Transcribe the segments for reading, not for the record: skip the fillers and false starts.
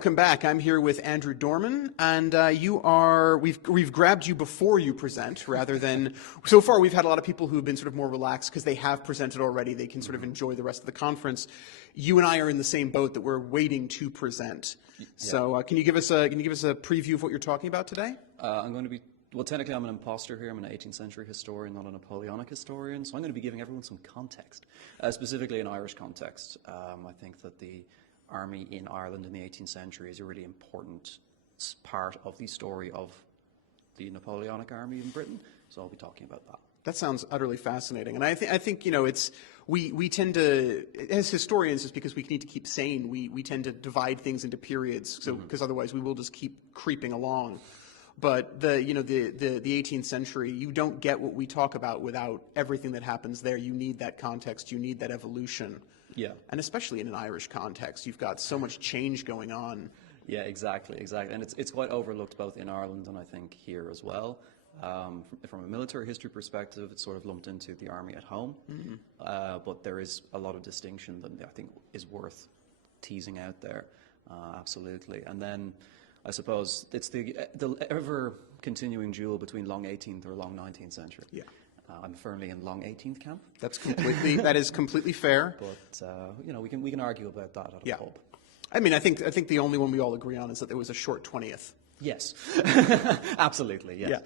welcome back. I'm here with Andrew Dorman, and we've grabbed you before you present, rather than, so far we've had a lot of people who have been sort of more relaxed because they have presented already. They can sort of enjoy the rest of the conference. You and I are in the same boat that we're waiting to present. Yeah. So can you give us a preview of what you're talking about today? I'm going to be, well, technically I'm an imposter here. I'm an 18th century historian, not a Napoleonic historian. So I'm going to be giving everyone some context, specifically an Irish context. I think that the army in Ireland in the 18th century is a really important part of the story of the Napoleonic army in Britain. So I'll be talking about that. That sounds utterly fascinating, and I think you know, it's we tend to, as historians, just because we need to keep sane, we tend to divide things into periods, so because otherwise we will just keep creeping along. But the 18th century, you don't get what we talk about without everything that happens there. You need that context, you need that evolution. Yeah. And especially in an Irish context, you've got so much change going on. Yeah, exactly. And it's quite overlooked both in Ireland and I think here as well. From a military history perspective, it's sort of lumped into the army at home. But there is a lot of distinction that I think is worth teasing out there. Absolutely. And then I suppose it's the ever continuing duel between long 18th or long 19th century. Yeah. I'm firmly in long 18th camp. That is completely fair. But you know, we can argue about that at a pub. I mean, I think the only one we all agree on is that there was a short 20th. Yes, absolutely. Yes.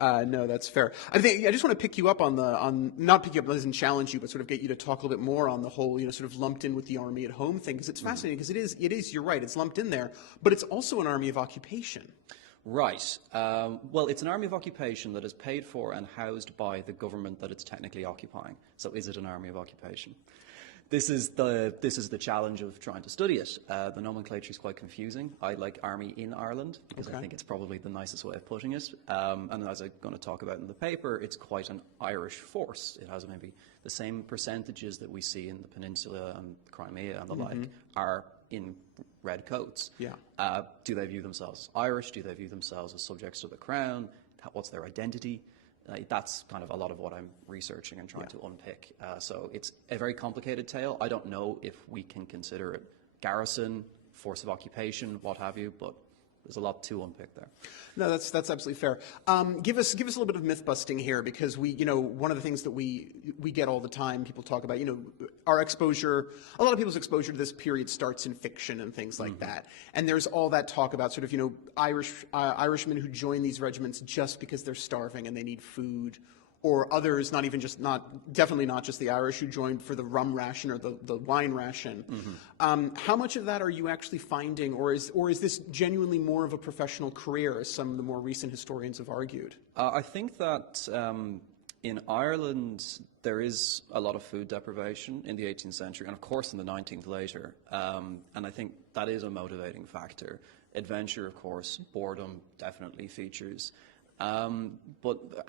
Yeah. No, that's fair. I just want to pick you up not pick you up as in challenge you, but sort of get you to talk a little bit more on the whole, sort of lumped in with the army at home thing, because it's fascinating, because it is, you're right, it's lumped in there, but it's also an army of occupation. Right. Well, it's an army of occupation that is paid for and housed by the government that it's technically occupying. So is it an army of occupation? This is the challenge of trying to study it. The nomenclature is quite confusing. I like army in Ireland because I think it's probably the nicest way of putting it. And as I'm going to talk about in the paper, it's quite an Irish force. It has maybe the same percentages that we see in the Peninsula and Crimea and the like are in red coats. Yeah. Do they view themselves Irish? Do they view themselves as subjects to the crown? What's their identity? That's kind of a lot of what I'm researching and trying to unpick. So it's a very complicated tale. I don't know if we can consider it garrison, force of occupation, what have you, but there's a lot to unpick there. No, that's absolutely fair. Give us a little bit of myth busting here, because one of the things that we get all the time, people talk about, our exposure, a lot of people's exposure to this period starts in fiction and things like that. And there's all that talk about sort of, Irishmen who join these regiments just because they're starving and they need food, or others, definitely not just the Irish, who joined for the rum ration or the wine ration. How much of that are you actually finding, or is this genuinely more of a professional career, as some of the more recent historians have argued? I think that in Ireland there is a lot of food deprivation in the 18th century, and of course in the 19th later. And I think that is a motivating factor. Adventure, of course, boredom definitely features. And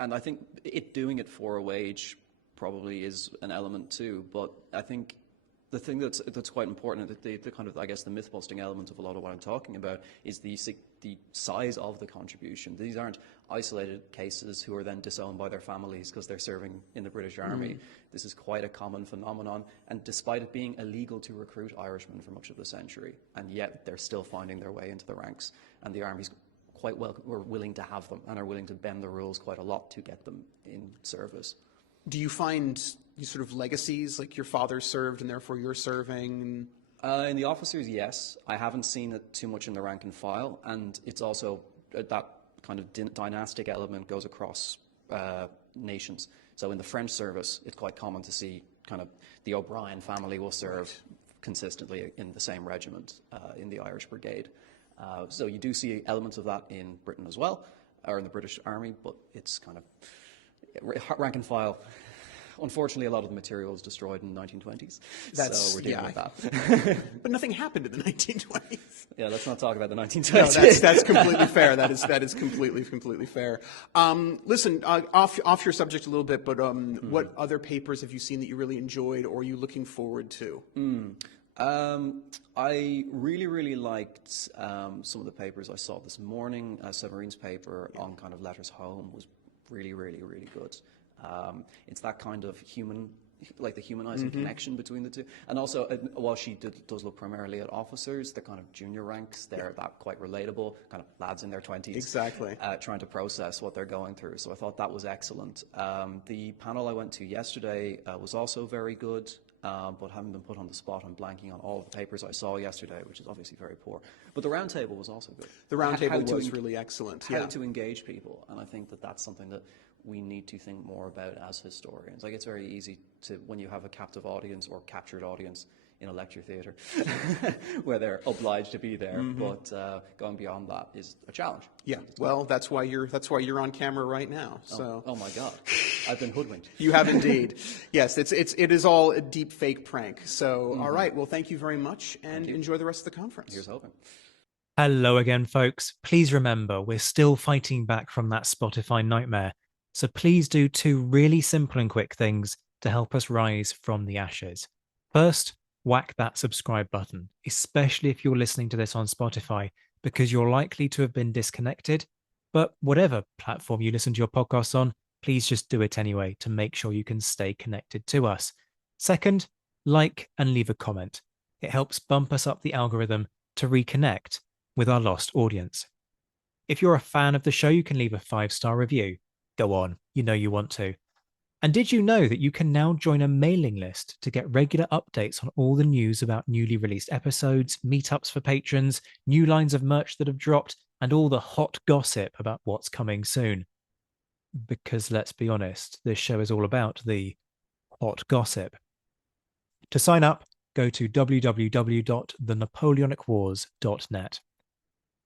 I think doing it for a wage probably is an element too. But I think the thing that's quite important, the kind of, I guess, the myth-busting element of a lot of what I'm talking about is the size of the contribution. These aren't isolated cases who are then disowned by their families because they're serving in the British Army. This is quite a common phenomenon, and despite it being illegal to recruit Irishmen for much of the century, and yet they're still finding their way into the ranks, and the army's quite well, we're willing to have them and are willing to bend the rules quite a lot to get them in service. Do you find sort of legacies, like your father served and therefore you're serving? In the officers, yes. I haven't seen it too much in the rank and file, and it's also that kind of dynastic element goes across nations. So in the French service, it's quite common to see kind of the O'Brien family will serve consistently in the same regiment in the Irish Brigade. So you do see elements of that in Britain as well, or in the British Army, but it's kind of rank and file. Unfortunately, a lot of the material was destroyed in the 1920s, so we're dealing with that. But nothing happened in the 1920s. Yeah, let's not talk about the 1920s. No, that's completely fair. That is completely fair. Listen, off your subject a little bit, but what other papers have you seen that you really enjoyed, or are you looking forward to? I really liked some of the papers I saw this morning. Severine's paper on kind of letters home was really good. It's that kind of human like the humanizing connection between the two. And also, while she does look primarily at officers, the kind of junior ranks, they're that quite relatable, kind of lads in their 20s. Exactly. Trying to process what they're going through. So I thought that was excellent. The panel I went to yesterday was also very good. But having been put on the spot, I'm blanking on all of the papers I saw yesterday, which is obviously very poor. But the roundtable was also good. The roundtable was really excellent. How to engage people, and I think that that's something that we need to think more about as historians. Like, it's very easy to, when you have a captive audience or captured audience in a lecture theatre, where they're obliged to be there, but going beyond that is a challenge. Yeah, well, that's why you're on camera right now. So. Oh my God, I've been hoodwinked. You have indeed. Yes, it is all a deep fake prank. So, all right, well, thank you very much, and enjoy the rest of the conference. Here's hoping. Hello again, folks. Please remember, we're still fighting back from that Spotify nightmare. So please do 2 really simple and quick things to help us rise from the ashes. First, whack that subscribe button, especially if you're listening to this on Spotify, because you're likely to have been disconnected. But whatever platform you listen to your podcasts on, please just do it anyway to make sure you can stay connected to us. Second, like and leave a comment. It helps bump us up the algorithm to reconnect with our lost audience. If you're a fan of the show, you can leave a 5-star review. Go on, you know you want to. And did you know that you can now join a mailing list to get regular updates on all the news about newly released episodes, meetups for patrons, new lines of merch that have dropped, and all the hot gossip about what's coming soon? Because let's be honest, this show is all about the hot gossip. To sign up, go to www.thenapoleonicwars.net.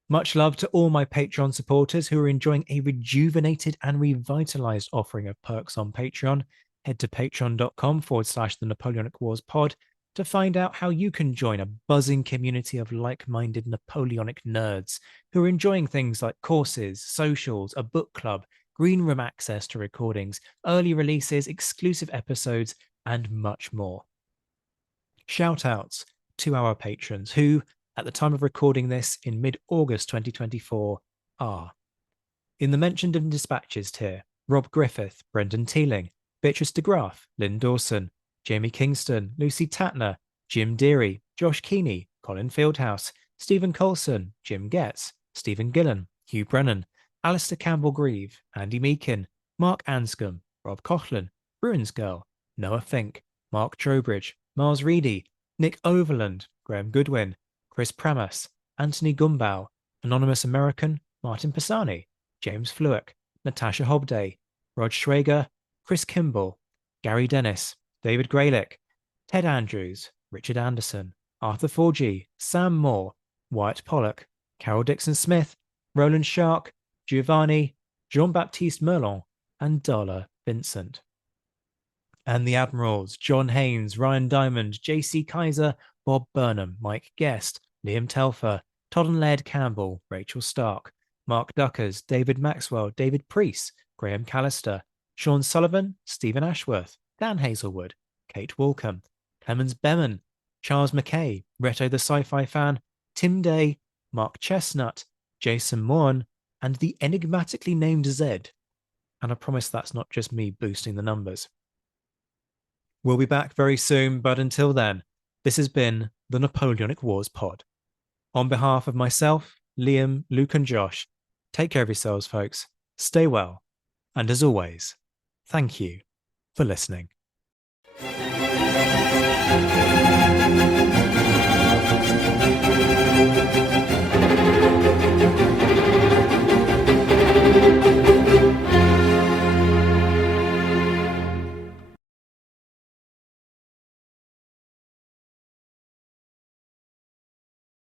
Much love to all my Patreon supporters who are enjoying a rejuvenated and revitalized offering of perks on Patreon. Head to patreon.com/the Napoleonic Wars pod to find out how you can join a buzzing community of like-minded Napoleonic nerds who are enjoying things like courses, socials, a book club, green room access to recordings, early releases, exclusive episodes, and much more. Shout outs to our patrons who, at the time of recording this in mid-August 2024, are in the mentioned and dispatches tier: Rob Griffith, Brendan Teeling, Beatrice DeGraff, Lynn Dawson, Jamie Kingston, Lucy Tatner, Jim Deary, Josh Keeney, Colin Fieldhouse, Stephen Colson, Jim Getz, Stephen Gillen, Hugh Brennan, Alistair Campbell-Grieve, Andy Meakin, Mark Anscombe, Rob Coughlin, Bruins Girl, Noah Fink, Mark Trowbridge, Miles Reedy, Nick Overland, Graham Goodwin, Chris Pramas, Anthony Gumbau, Anonymous American, Martin Pisani, James Fluick, Natasha Hobday, Rod Schrager, Chris Kimball, Gary Dennis, David Graylick, Ted Andrews, Richard Anderson, Arthur Forgy, Sam Moore, Wyatt Pollock, Carol Dixon Smith, Roland Shark, Giovanni, Jean-Baptiste Merlon, and Darla Vincent. And the Admirals: John Haynes, Ryan Diamond, JC Kaiser, Bob Burnham, Mike Guest, Liam Telfer, Todd and Laird Campbell, Rachel Stark, Mark Duckers, David Maxwell, David Priest, Graham Callister, Sean Sullivan, Stephen Ashworth, Dan Hazelwood, Kate Walcombe, Clemens Beman, Charles McKay, Reto the Sci-Fi Fan, Tim Day, Mark Chestnut, Jason Morn, and the enigmatically named Zed. And I promise that's not just me boosting the numbers. We'll be back very soon, but until then, this has been the Napoleonic Wars Pod. On behalf of myself, Liam, Luke, and Josh, take care of yourselves, folks. Stay well. And as always, thank you for listening.